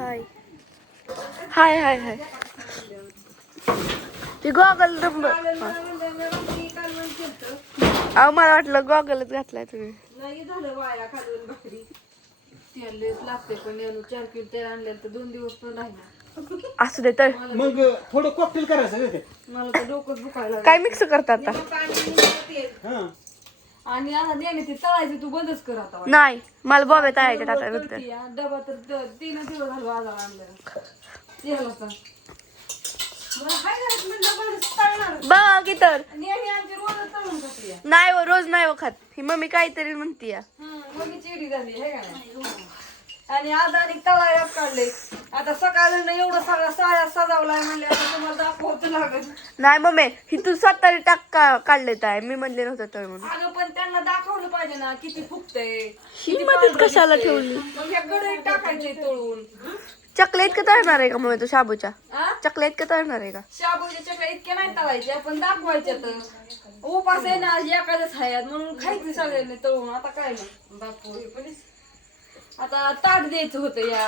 हाय हाय हाय हाय ते goggle number अहो मला वाटलं गॉगलच घातलाय तुम्ही. नाही झालं वाया खालून भाकरी तेल लागते पण 4 किलो तेल आणलं तर 2 दिवस पण राहिला. असू दे तर मग थोडं कॉकटेल करायचं ते. मला तर डोकं दुखायला काय मिक्स करतात आता. हां आणि आता त्याने ते तळायचं तू बंदच कर आता. नाही मला बॉबे तळायचे टाकायला डबा तर 3 दिवस झालं बाजार आणलं तेल सांग मला काय करायचं म्हणलं बंदच तळणार बघ की तर नेहमी आमची रोज तळून खाते. नाही हो रोज नाही हो खात ही मम्मी काहीतरी म्हणती मम्मी चिडी झाली हे का नाही. आणि आज आणि तळायला काढले आता सकाळी एवढं सगळं साया सजावलाय म्हणले आता तुम्हाला दाखवत लागत. नाही मम्मी ही तू स्वतः टाक काढले आहे मी म्हणले नव्हतं तर म्हणून. अगं पण त्यांना दाखवलं पाहिजे ना किती फुगतंय ही मध्येच कशाला ठेवली. मग ह्या कढईत टाकायचंय तळून. चकलेट का तळणार आहे का मम्मी तू शाबूच्या आ? चकलेट का तळणार आहे का. शाबूच्या चकल्या इतक्या नाही तळायच्या पण दाखवायच्या तर उपास आहे ना आज एखादच आहे म्हणून खायचं सगळ्यांनी तळून. आता काय नाही बापू हे पण आता ताट द्यायचं होतं या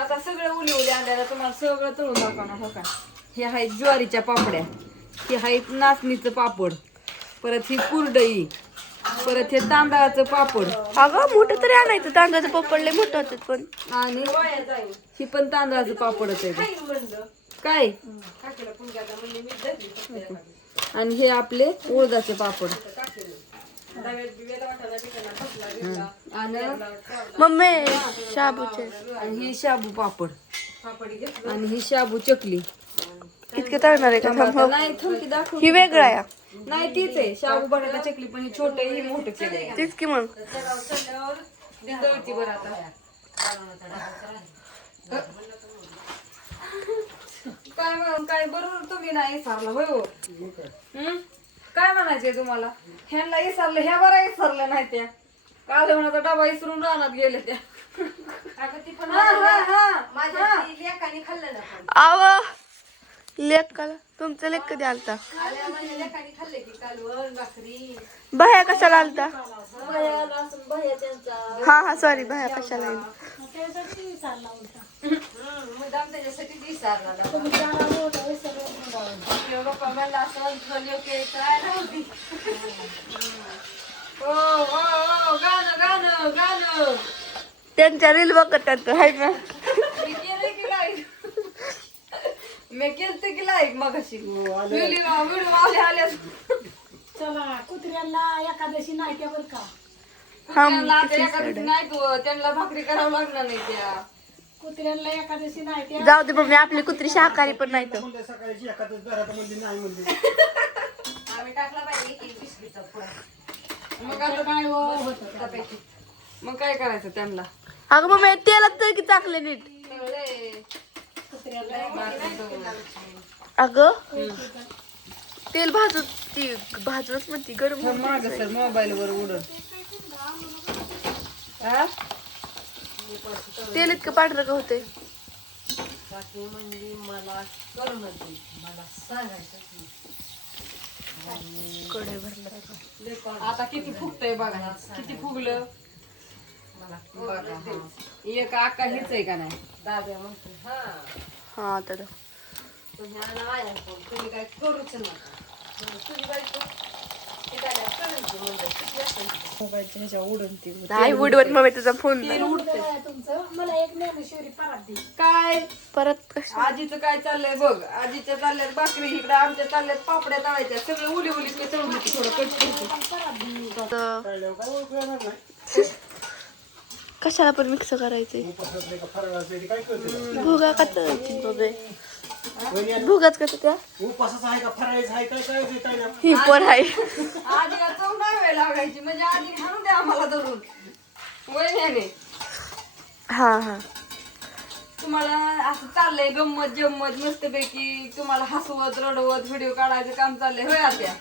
आता सगळं उली उली आणल्याला तुम्हाला सगळं तळून दाखवणार हो का. हे आहेत ज्वारीच्या पापड्या हे आहेत नाचणीचं पापड परत ही कुरडई परत हे तांदळाचं पापड. अगं मोठं तरी आणायचं तांदळाचं पपडले मोठं होतं पण. आणि ही पण तांदळाचं पापडच आहे काय. आणि हे आपले उडदाचे पापड आणि मम्मी शाबूचे आणि ही शाबू पापड आणि ही शाबू चकली. इतके तळणार आहे का. थांब नाही थमकी दाखव ही वेगळा आहे नाही तीच आहे शाबू बटाटा चकली पण ही छोट ही मोठं केलंय. तीच की मग दळती बरं आता काय काय बरोबर तुम्ही नाही विसरला होय हो. काय म्हणायचंय तुम्हाला ह्यांना विसरलं ह्या बरा विसरल्या नाही त्या काल म्हणा डबा विसरून रानात गेले त्या. आव लेक का तुमचं लेक कधी आलता. बाह्या कशाला आलता. हा हा सॉरी बाह्या कशाला येईल. गाणं गाणं गाणं त्यांच्या रील बघतात हाय ना. मी केलते की लाईक मगाशी व्हिडिओ आल्या चला कुत्र्याला एकादशी नाही त्या बरं का. नाही तू त्यांना भाकरी करावं लागणार नाही त्या कुत्र्याला एकादशी नाही त्या. जाऊ दे मम्मी आपली कुत्री शाकाहारी पण नाही तर. सकाळची एखादं घरात म्हणजे नाही म्हणजे आम्ही टाकला पाहिजे बिस्किटचा पुडा. मग आता काय मग काय करायचं त्यांना. अगं मम्मी तेलात तर की टाकले नीट. अगं तेल भाजून ती भाजूनच म्हणती गरम माग सर मोबाईल वर उडून तेल इतकं पांढरं का होते. कढई भरलं आता किती फुगतंय बघा किती फुगलं बघा. एक आका हीच आहे का नाही दाद्या म्हणतो हा तर तुम्ही काय करूच नका. मोबाईलच्या ह्याच्या उडून ती नाही उडवत मम्मी तुझा फोन तुमचं मला एक ज्ञानेश्वरी परत दे. काय परत आजीचं काय चाललंय बघ. आजीच्या चालल्यात भाकरी इकडे आमच्या चालल्यात पापड्या तळायच्या सगळे उली उली ते तळून देते थोडं कट करते. कशाला पण मिक्स करायचे. भुगा का तळायची बघे भुगाच कसं त्या उपासाचा आहे का फराळाचा आहे काय काय ना. ही पण आहे. आजीला चव नाही वेळ लागायची म्हणजे आजी हाणून द्या आम्हाला धरून वहिन्याने. हा हा तुम्हाला असं चाललंय गंमत जम्मत मस्तपैकी तुम्हाला हसवत रडवत व्हिडिओ काढायचं काम चाललंय होय आत्या.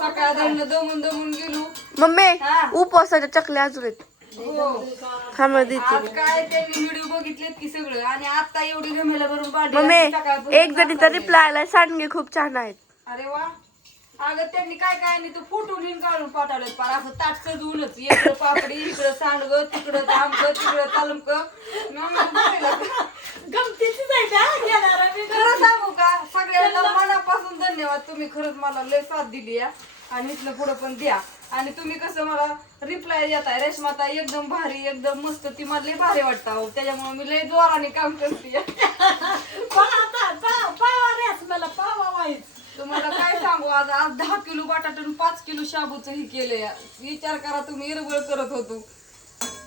सकाळ दमून दमून गेलो मम्मी हा. उपवासाच्या चकल्या अजून आहेत. हो हा मग देते आज काय त्यांनी व्हिडिओ बघितलेत की सगळं आणि आता एवढी गमेला भरून मम्मी एक जणी तर रिप्लाय आलाय सांडगे खूप छान आहेत. अरे वा अगं त्यांनी काय काय नाही तू फुटून हिन काढून पाठवलं पार असं ताट सजवूनच इकडं पापडी इकडं सांडग तिकडं तांबक तिकडं तालमक गमतीचीच आहे का घेणारा मी खरं सांगू का सगळ्यांना मनापासून धन्यवाद तुम्ही खरंच मला लय साथ दिली या आणि इथलं पुढं पण द्या आणि तुम्ही कसं मला रिप्लाय देताय रेशमाता एकदम भारी एकदम मस्त ती मला लय भारी वाटतं त्याच्यामुळे मी लय जोराने काम करते मला पावा वाईच तुम्हाला काय सांगू आज 10 किलो बटाटा आणि 5 किलो शाबूचं ही केलंय विचार करा तुम्ही इरबळ करत होतो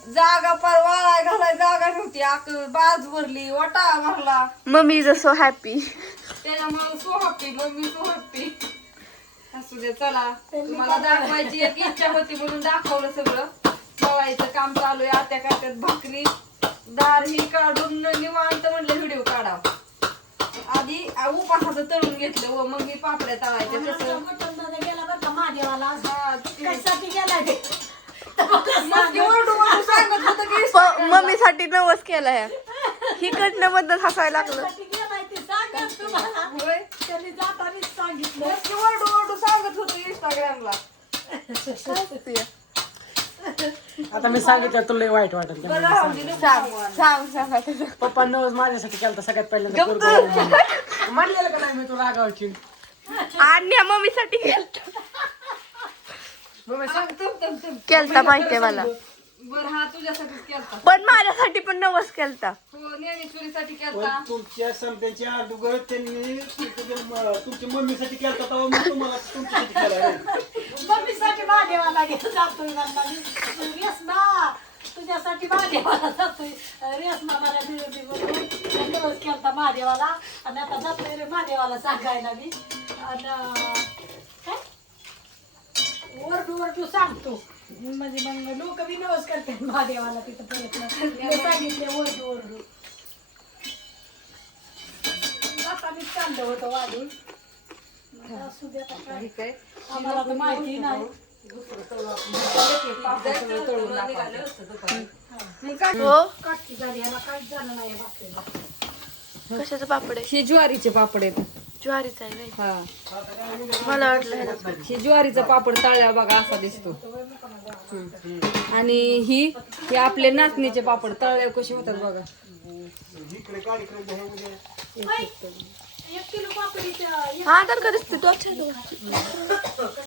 जागा पार वाळाय घालाय जागा नव्हती बाज भरली वटा भरला मम्मी इज सो हॅपी. त्याच्यामुळे so happy mummy so happy असू दे चला तुम्हाला दाखवायची एक इच्छा होती म्हणून दाखवलं सगळं पवायचं काम चालू आहे आत्या करतात भाकरी दार ही काढून निवांत म्हणलं व्हिडिओ काढा आधी उपासाचं तळून घेतलं व मग मी पापड्या तळायच्या तसं गेला बरं का महादेवाला हा, ते- कशासाठी गेला ते मग ओरडून ओरडून सांगत होतं की मम्मीसाठी नवस केलाय हिकडनं बद्दल हसायला लागलं. कशासाठी गेलाय ते सांगा तुम्हाला होय त्यांनी जातानीच सांगितलं मग ओरडू ओरडू सांगत होतं इंस्टाग्रामला आता मी सांगितलं तुला लय वाईट वाटत बरं राहून दे नको सांगू आणि. सांग आता तुझं. पप्पा नवस माझ्यासाठी केलं सगळ्यात पहिल्यांदा म्हणलेलं का नाही मी तुला रागावची आणि मम्मीसाठी केलता माहितीये मला बरं हा तुझ्यासाठीच केलता पण माझ्यासाठी पण नवस केलता. हो ज्ञानेश्वरीसाठी केलता पण तुमच्या समत्यांच्या अगोदर त्यांनी तुमच्या मम्मीसाठी केलं तेव्हा मग तुम्हाला तुमच्यासाठी केलं मम्मीसाठी महादेवाला घेऊन जातोय म्हणला मी. रेश्मा तुझ्यासाठी महादेवाला जातोय रेश्मा मला दिवशी बोलून दिवस केलता महादेवाला आणि आता जातोय रे महादेवाला सांगायला मी आणि काय ओरडू ओरडू सांगतो म्हणजे मग लोक बी नवस करते महादेवाला तिथं परत मी सांगितले ओरडू ओरडू जातानीच चाललं होतं वाढून असू दे आता काय ठीक आहे आम्हाला तर माहिती नाही हो काटकी झाली याला काहीच झालं नाही भाकरीला. कशाचं पापड आहे? हे ज्वारीचे पापड आहेत ज्वारीचं आहे व्हय. हा मला वाटलं ह्याला. हे ज्वारीचा पापड तळल्या बघा असा दिसतो आणि हे आपले नाचणीचे पापड तळल्या कसे होतात बघा इकडे कार्यक्रम आहे उद्या. 1 किलो पापडीच्या हा तर का दिसते तो अच्छा